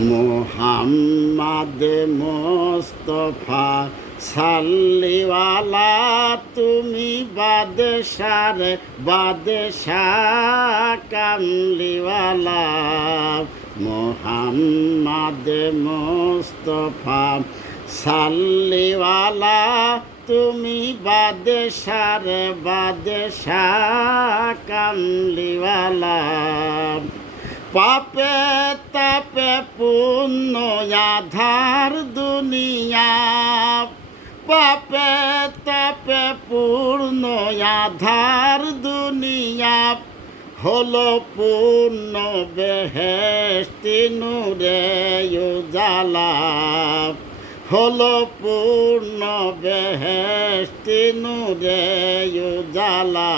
মোহাম্মদ মোস্তফা সাল্লিওয়ালা তুমি বাদশার বাদশাহ কামলিওয়ালা। মোহাম্মদ মোস্তফা সাল্লিওয়ালা তুমি বাদশার বাদশাহ কামলিওয়ালা। পাপে তাপে পূর্ণ আধার দুনিয়া, পাপে তাপে পূর্ণ আধার দুনিয়া, হলো পূর্ণ বেহেশতি নূরে উজালা, হলো পূর্ণ বেহেশতি নূরে উজালা।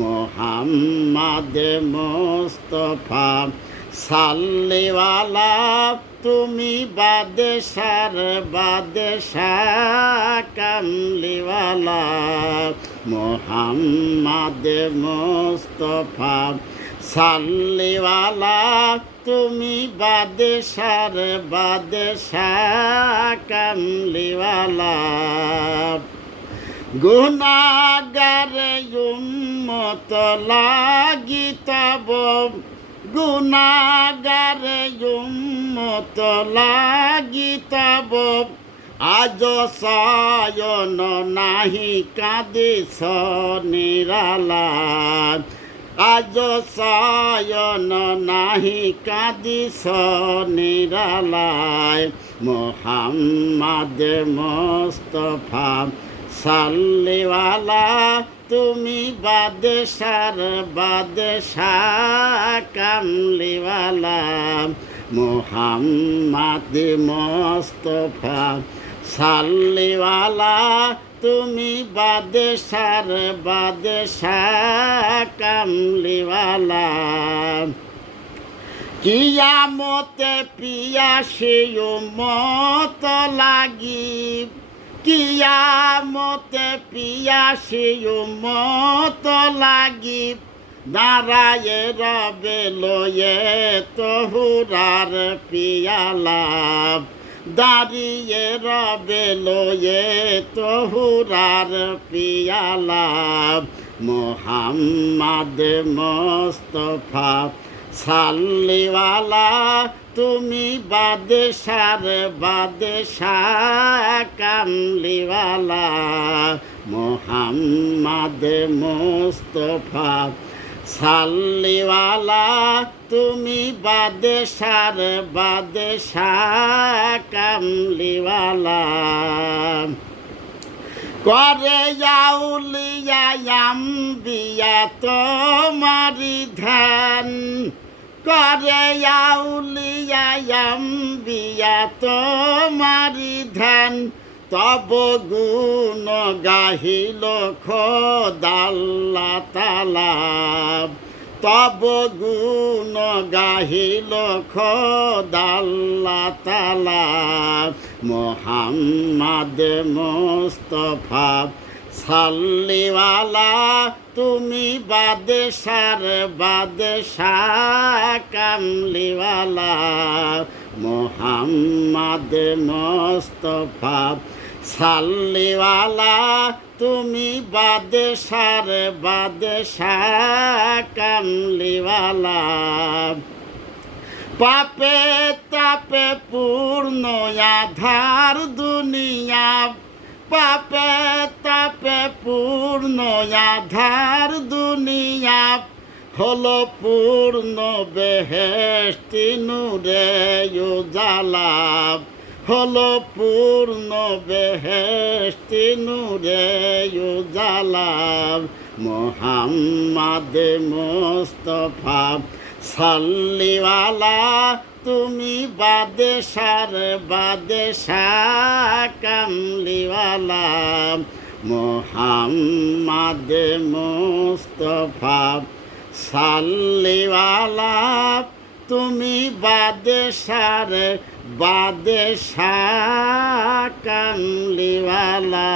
মোহাম্মদ মোস্তফা সাল্লিওয়ালা তুমি বাদশার বাদশাহ কামলিওয়ালা। মোহাম্মদ মোস্তফা সাল্লিওয়ালা তুমি বাদশার বাদশাহ কামলিওয়ালা। গুনাহগারে উম্মত লাগি তব, গুনাহগারে উম্মত লাগি তব, আজ সায়ন নাহি কাঁদিস নিরালা, আজ সায়ন নাহি কাঁদিস নিরালায়। মোহাম্মদ মোস্তফা সাল্লিওয়ালা তুমি বাদশার বাদশাহ কামলিওয়ালা। মোহাম্মদ মোস্তফা সাল্লিওয়ালা তুমি বাদশার বাদশাহ কামলিওয়ালা। কিয়ামতে পিয়াসে উম্মত লাগি, কিয়ামতে পিয়াসে উম্মত লাগি, দাঁড়ায়ে রবে লয়ে তহুরার পিয়ালা, দাঁড়িয়ে রবে লয়ে তহুরার পিয়ালা। মোহাম্মদ মোস্তফা সাল্লিওয়ালা তুমি বাদশার বাদশাহ কামলিওয়ালা। মোহাম্মদ মোস্তফা সাল্লিওয়ালা তুমি বাদশার বাদশাহ কামলিওয়ালা। করে আউলিয়া আম্বিয়া তোমারি ধ্যান, করে আউলিয়া আম্বিয়া তোমারি ধ্যান, তব গুণ গাহিল খোদা আল্লাহ তাআলা, তব গুণ গাহিল খোদা আল্লাহ তাআলা। মোহাম্মদ মোস্তফা সাল্লিওয়ালা তুমি বাদশার বাদশাহ কামলিওয়ালা। মোহাম্মদ মোস্তফা সাল্লিওয়ালা তুমি বাদশার বাদশাহ কামলিওয়ালা। পাপে তাপে পূর্ণ আধার দুনিয়া, পাপে তাপে পূর্ণ আধার দুনিয়া, হলো পূর্ণ বেহেশতি নূরে উজালা, হলো পূর্ণ বেহেশতি নূরে উজালা। মোহাম্মদ মোস্তফা সাল্লিওয়ালা তুমি বাদশার বাদশাহ কামলিওয়ালা। মোহাম্মদ মোস্তফা সাল্লিওয়ালা তুমি বাদশার বাদশাহ কামলিওয়ালা।